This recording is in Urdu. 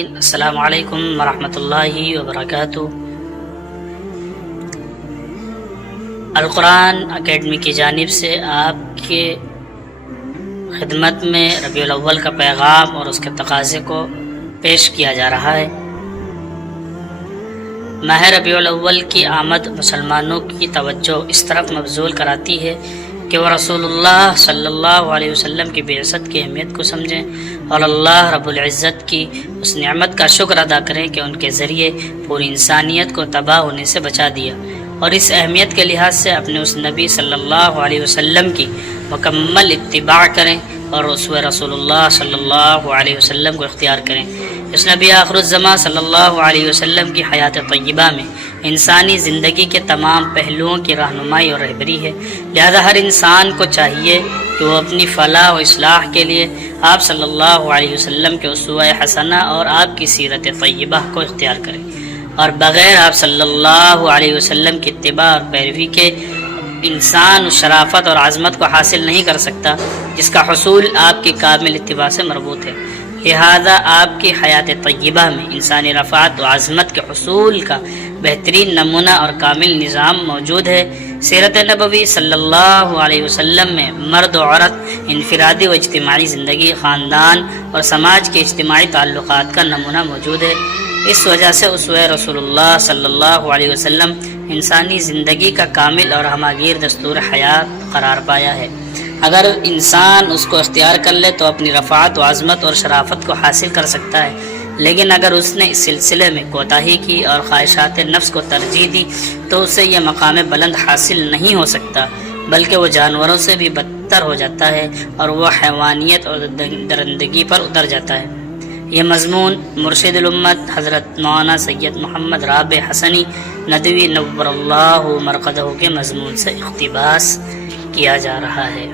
السلام علیکم ورحمۃ اللہ وبرکاتہ۔ القرآن اکیڈمی کی جانب سے آپ کے خدمت میں ربیع الاول کا پیغام اور اس کے تقاضے کو پیش کیا جا رہا ہے۔ ماہ ربیع الاول کی آمد مسلمانوں کی توجہ اس طرف مبذول کراتی ہے کہ وہ رسول اللہ صلی اللہ علیہ وسلم کی بعثت کی اہمیت کو سمجھیں اور اللہ رب العزت کی اس نعمت کا شکر ادا کریں کہ ان کے ذریعے پوری انسانیت کو تباہ ہونے سے بچا دیا، اور اس اہمیت کے لحاظ سے اپنے اس نبی صلی اللہ علیہ وسلم کی مکمل اتباع کریں اور اسوہ رسول اللہ صلی اللہ علیہ وسلم کو اختیار کریں۔ اس نبی آخر الزماں صلی اللہ علیہ وسلم کی حیات طیبہ میں انسانی زندگی کے تمام پہلوؤں کی رہنمائی اور رہبری ہے، لہذا ہر انسان کو چاہیے کہ وہ اپنی فلاح و اصلاح کے لیے آپ صلی اللہ علیہ وسلم کے اسوہ حسنہ اور آپ کی سیرت طیبہ کو اختیار کرے، اور بغیر آپ صلی اللہ علیہ وسلم کی اتباع اور پیروی کے انسان شرافت اور عظمت کو حاصل نہیں کر سکتا، جس کا حصول آپ کی کامل اتباع سے مربوط ہے۔ لہذا آپ کی حیات طیبہ میں انسانی رفعت و عظمت کے حصول کا بہترین نمونہ اور کامل نظام موجود ہے۔ سیرت نبوی صلی اللہ علیہ وسلم میں مرد و عورت، انفرادی و اجتماعی زندگی، خاندان اور سماج کے اجتماعی تعلقات کا نمونہ موجود ہے۔ اس وجہ سے اسوہ رسول اللہ صلی اللہ علیہ وسلم انسانی زندگی کا کامل اور ہماگیر دستور حیات قرار پایا ہے۔ اگر انسان اس کو اختیار کر لے تو اپنی رفعت و عظمت اور شرافت کو حاصل کر سکتا ہے، لیکن اگر اس نے اس سلسلے میں کوتاہی کی اور خواہشات نفس کو ترجیح دی تو اسے یہ مقام بلند حاصل نہیں ہو سکتا، بلکہ وہ جانوروں سے بھی بدتر ہو جاتا ہے اور وہ حیوانیت اور درندگی پر اتر جاتا ہے۔ یہ مضمون مرشد الامت حضرت مولانا سید محمد رابع حسنی ندوی نور اللہ مرقدہ کے مضمون سے اقتباس کیا جا رہا ہے۔